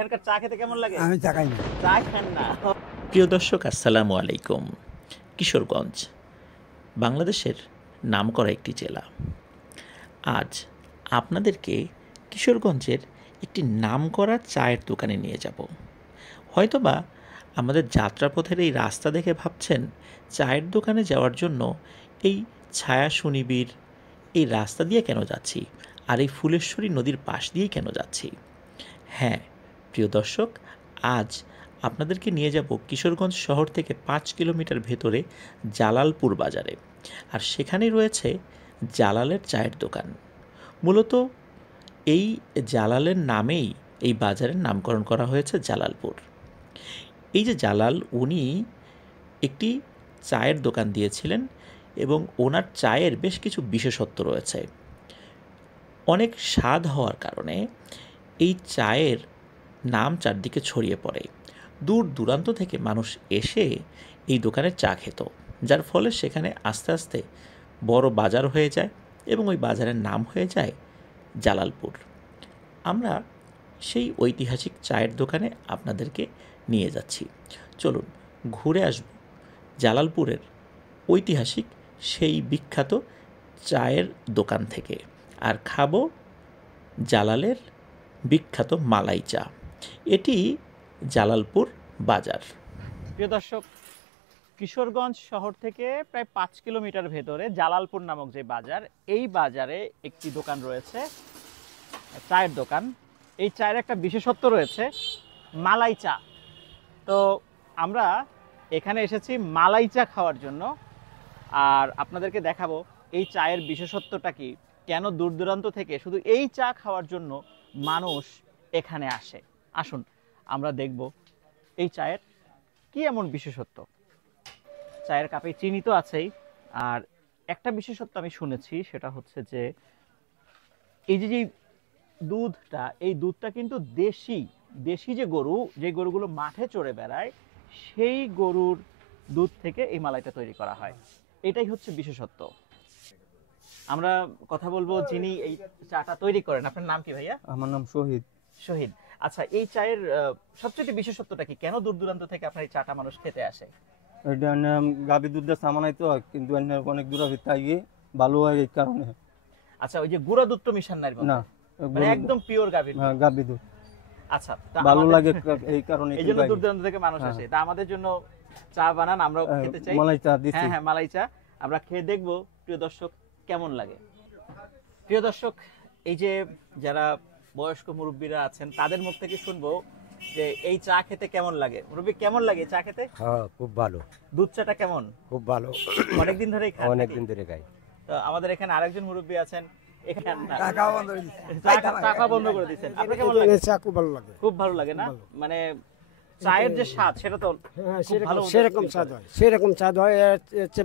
এখানকার চা খেতে কেমন লাগে? আমি চা খাই না। চা খান না? প্রিয় দর্শক, আসসালামু আলাইকুম। কিশোরগঞ্জ বাংলাদেশের নামকরা একটি জেলা। আজ আপনাদেরকে কিশোরগঞ্জের একটি নামকরা চায়ের দোকানে নিয়ে যাব। হয়তোবা আমাদের যাত্রাপথের এই রাস্তা দেখে ভাবছেন চায়ের দোকানে যাওয়ার জন্য এই ছায়া সুনিবিড় এই রাস্তা দিয়ে কেন যাচ্ছি, আর এই ফুলেশ্বরী নদীর পাশ দিয়েই কেন যাচ্ছি। হ্যাঁ প্রিয় দর্শক, আজ আপনাদেরকে নিয়ে যাব কিশোরগঞ্জ শহর থেকে 5 কিলোমিটার ভেতরে জালালপুর বাজারে। আর সেখানেই রয়েছে জালালের চায়ের দোকান। মূলত এই জালালের নামেই এই বাজারের নামকরণ করা হয়েছে জালালপুর। এই যে জালাল, উনি একটি চায়ের দোকান দিয়েছিলেন এবং ওনার চায়ের বেশ কিছু বিশেষত্ব রয়েছে। অনেক স্বাদ হওয়ার কারণে এই চায়ের নাম চারদিকে ছড়িয়ে পড়ে। দূর দূরান্ত থেকে মানুষ এসে এই দোকানে চা খেত, যার ফলে সেখানে আস্তে আস্তে বড় বাজার হয়ে যায় এবং ওই বাজারের নাম হয়ে যায় জালালপুর। আমরা সেই ঐতিহাসিক চায়ের দোকানে আপনাদেরকে নিয়ে যাচ্ছি। চলুন ঘুরে আসব জালালপুরের ঐতিহাসিক সেই বিখ্যাত চায়ের দোকান থেকে, আর খাবো জালালের বিখ্যাত মালাই চা। এটি জালালপুর বাজার। প্রিয় দর্শক, কিশোরগঞ্জ শহর থেকে প্রায় 5 কিলোমিটার ভেতরে জালালপুর নামক যে বাজার, এই বাজারে একটি দোকান রয়েছে, চায়ের দোকান। এই চায়ের একটা বিশেষত্ব রয়েছে, মালাই চা। তো আমরা এখানে এসেছি মালাই চা খাওয়ার জন্য, আর আপনাদেরকে দেখাবো এই চায়ের বিশেষত্বটা কি, কেন দূর দূরান্ত থেকে শুধু এই চা খাওয়ার জন্য মানুষ এখানে আসে। আসুন আমরা দেখব এই চায়ের কি এমন বিশেষত্ব। চায়ের কাপে চিনি তো আছেই, আর একটা বিশেষত্ব আমি শুনেছি, সেটা হচ্ছে যে এই যে দুধটা, এই দুধটা কিন্তু দেশি যে গরুগুলো মাঠে চড়ে বেড়ায়, সেই গরুর দুধ থেকে এই মালাইটা তৈরি করা হয়। এটাই হচ্ছে বিশেষত্ব। আমরা কথা বলবো যিনি এই চাটা তৈরি করেন। আপনার নাম কি ভাইয়া? আমার নাম শহীদ। শহীদ। আচ্ছা, এই চায়ের সবচেয়ে বিশেষত্বটা কি? কেন দূর দূরান্ত থেকে আপনার এই চাটা মানুষ খেতে আসে? এটা গাভী দুধ দিয়ে সামানাই তো, কিন্তু অনেক দূর তাই ভালো হয় এই কারণে। আচ্ছা, ওই যে গুঁড়া দুধ তো মিশান না, মানে একদম পিওর গাভীর দুধ? হ্যাঁ, গাভী দুধ। আচ্ছা, ভালো লাগে এই কারণে, এই জন্য দূর দূরান্ত থেকে মানুষ আসে। তা আমাদের জন্য চা বানান, আমরা খেতে চাই। মালাই চা দিছি। হ্যাঁ হ্যাঁ, মালাই চা আমরা খেয়ে দেখবো প্রিয় দর্শক কেমন লাগে। প্রিয় দর্শক, এই যে যারা বয়স্ক মুরব্বীরা আছেন তাদের মুখ থেকে শুনবো যে এই চা খেতে কেমন লাগে। মুরব্বী, কেমন লাগে চা খেতে? হ্যাঁ, খুব ভালো। দুধ চাটা কেমন? খুব ভালো। অনেকদিন ধরেই খান? অনেকদিন ধরে খাই। তো আমাদের এখানে আরেকজন মুরব্বী আছেন, এখানে টাকা বন্ধ করে দিছি। টাকা বন্ধ করে দিচ্ছেন। আপনার কেমন লাগে? চা খুব ভালো লাগে। খুব ভালো লাগে না? মানে চায়ের যে স্বাদ, সেটা তো সেরকম স্বাদ হয়, সেরকম স্বাদ হয়,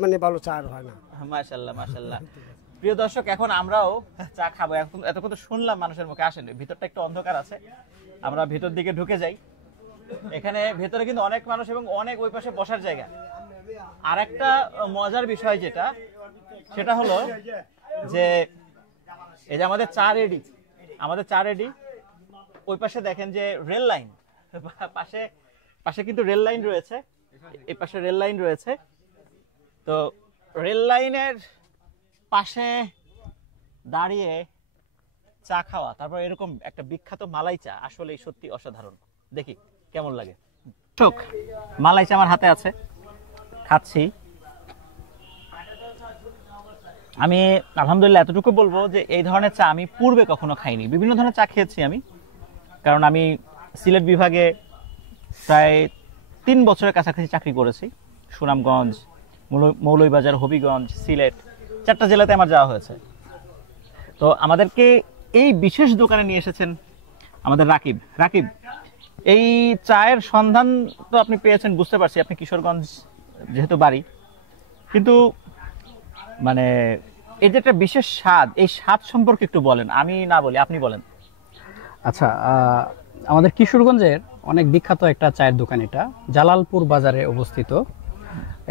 মানে ভালো চা আর হয় না। মাশাআল্লাহ মাশাআল্লাহ। প্রিয় দর্শক, এখন আমরাও চা খাবো। এতক্ষণ তো শুনলাম মানুষের মুখে, আসেন ভিতরটা একটু অন্ধকার আছে, আমরা ভেতর দিকে ঢুকে যাই। এখানে ভেতরে কিন্তু অনেক মানুষ এবং অনেক ওই পাশে বসার জায়গা। আর একটা মজার বিষয় যেটা, সেটা হলো যে এই যে আমাদের চা রেডি, ওই পাশে দেখেন যে রেল লাইন, পাশে কিন্তু রেল লাইন রয়েছে, এই পাশে রেল লাইন রয়েছে। তো রেল লাইনের পাশে দাঁড়িয়ে চা খাওয়া, তারপর এরকম একটা বিখ্যাত মালাই চা, আসলেই সত্যি অসাধারণ। দেখি কেমন লাগে। মালাই চা আমার হাতে আছে, খাচ্ছি। আমি আলহামদুলিল্লাহ এতটুকু বলবো যে এই ধরনের চা আমি পূর্বে কখনো খাইনি। বিভিন্ন ধরনের চা খেয়েছি আমি, কারণ আমি সিলেট বিভাগে প্রায় 3 বছরের কাছাকাছি চাকরি করেছি। সুনামগঞ্জ, মৌলভীবাজার, হবিগঞ্জ, সিলেট, 4টা জেলাতে আমার যাওয়া হয়েছে। তো আমাদেরকে এই বিশেষ দোকানে নিয়ে এসেছেন আমাদের রাকিব। এই চায়ের সন্ধান তো আপনি পেয়েছেন, বুঝতে পারছি আপনি কিশোরগঞ্জ যেহেতু বাড়ি, কিন্তু মানে এই যে একটা বিশেষ স্বাদ, এই স্বাদ সম্পর্কে একটু বলেন। আমি না বলি, আপনি বলেন। আচ্ছা, আমাদের কিশোরগঞ্জের অনেক বিখ্যাত একটা চায়ের দোকান, এটা জালালপুর বাজারে অবস্থিত।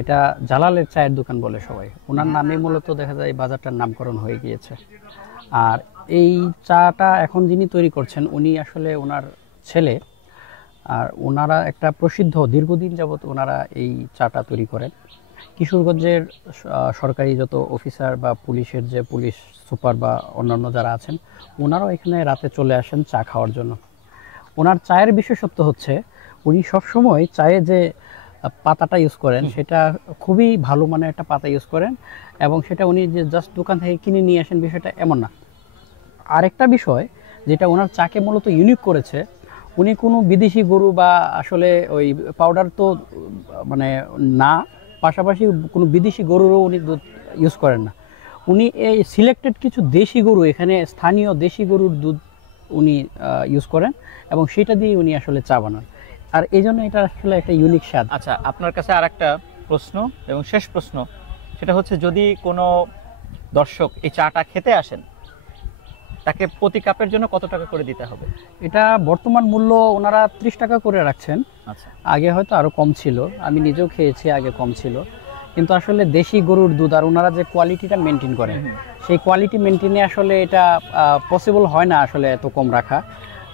এটা জালালের চায়ের দোকান বলে সবাই, ওনার নামে মূলত দেখা যায় এই বাজারটার নামকরণ হয়ে গিয়েছে। আর এই চাটা এখন যিনি তৈরি করছেন, উনি আসলে ওনার ছেলে আর ওনারা একটা প্রসিদ্ধ দীর্ঘদিন যাবত ওনারা এই চাটা তৈরি করেন। কিশোরগঞ্জের সরকারি যত অফিসার বা পুলিশের যে পুলিশ সুপার বা অন্যান্য যারা আছেন ওনারাও এখানে রাতে চলে আসেন চা খাওয়ার জন্য। ওনার চায়ের বিশেষত্ব হচ্ছে উনি সবসময় চায়ে যে পাতাটা ইউজ করেন সেটা খুবই ভালো মানের একটা পাতা ইউজ করেন, এবং সেটা উনি যে জাস্ট দোকান থেকে কিনে নিয়ে আসেন বিষয়টা এমন না। আরেকটা বিষয় যেটা ওনার চাকে মূলত ইউনিক করেছে, উনি কোনো বিদেশি গরু বা আসলে ওই পাউডার তো মানে না, পাশাপাশি কোনো বিদেশি গরুরও উনি দুধ ইউজ করেন না। উনি এই সিলেক্টেড কিছু দেশি গরু, এখানে স্থানীয় দেশি গরুর দুধ উনি ইউজ করেন এবং সেটা দিয়ে উনি আসলে চা বানান। আর এই জন্য এটা আসলে একটা ইউনিক স্বাদ। আচ্ছা, আপনার কাছে আর একটা প্রশ্ন এবং শেষ প্রশ্ন, সেটা হচ্ছে যদি কোনো দর্শক এই চাটা খেতে আসেন তাকে প্রতি কাপের জন্য কত টাকা করে দিতে হবে? এটা বর্তমান মূল্য ওনারা 30 টাকা করে রাখছেন। আচ্ছা, আগে হয়তো আরও কম ছিল, আমি নিজেও খেয়েছি, আগে কম ছিল। কিন্তু আসলে দেশি গরুর দুধ আর ওনারা যে কোয়ালিটিটা মেনটেন করেন সেই কোয়ালিটি মেনটেনে আসলে এটা পসিবল হয় না আসলে এত কম রাখা,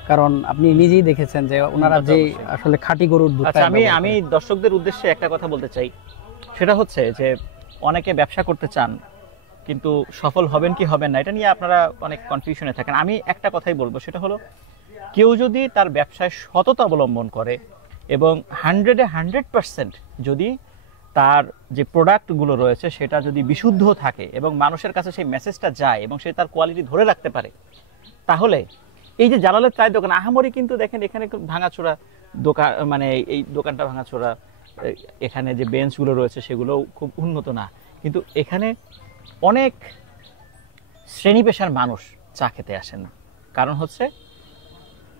কারণ আপনি নিজেই দেখেছেন যে ওনারা যে আসলে খাঁটি গরুর দুধ। আচ্ছা, আমি দর্শকদের উদ্দেশ্যে একটা কথা বলতে চাই, সেটা হচ্ছে যে অনেকে ব্যবসা করতে চান কিন্তু সফল হবেন কি হবেন না এটা নিয়ে আপনারা অনেক কনফিউশনে থাকেন। আমি একটা কথাই বলবো, সেটা হলো কেউ যদি তার ব্যবসায় সততা অবলম্বন করে এবং 100% যদি তার যে প্রোডাক্টগুলো রয়েছে সেটা যদি বিশুদ্ধ থাকে এবং মানুষের কাছে সেই মেসেজটা যায় এবং সে তার কোয়ালিটি ধরে রাখতে পারে, তাহলে এই যে জালালের চায়ের দোকান আহামরি কিন্তু দেখেন এখানে ভাঙাচোরা দোকান, মানে এই দোকানটা ভাঙাচোরা, এখানে যে বেঞ্চগুলো রয়েছে সেগুলো খুব উন্নত না, কিন্তু এখানে অনেক শ্রেণী পেশার মানুষ চা খেতে আসেন না। কারণ হচ্ছে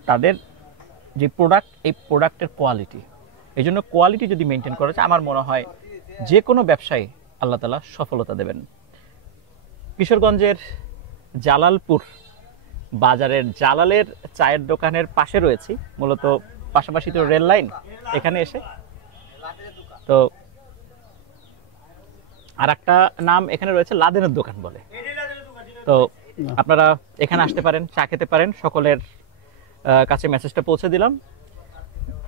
তাদের যে প্রোডাক্ট, এই প্রোডাক্টের কোয়ালিটি। এই জন্য কোয়ালিটি যদি মেনটেন করা যায়, আমার মনে হয় যে কোনো ব্যবসায়ী আল্লাহ তাআলা সফলতা দেবেন। কিশোরগঞ্জের জালালপুর বাজারের জালালের চায়ের দোকানের পাশে রয়েছি, মূলত পাশাপাশি তো রেল লাইন, এখানে এসে তো আর একটা নাম এখানে রয়েছে লাদেনের দোকান বলে। তো আপনারা এখানে আসতে পারেন, চা খেতে পারেন। সকলের কাছে মেসেজটা পৌঁছে দিলাম।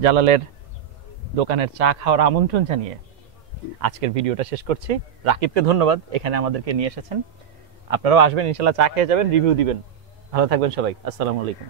জালালের দোকানের চা খাওয়ার আমন্ত্রণ জানিয়ে আজকের ভিডিওটা শেষ করছি। রাকিবকে ধন্যবাদ, এখানে আমাদেরকে নিয়ে এসেছেন। আপনারাও আসবেন, ইনশাল্লাহ চা খেয়ে যাবেন, রিভিউ দিবেন। ভালো থাকবেন সবাই, আসসালামু আলাইকুম।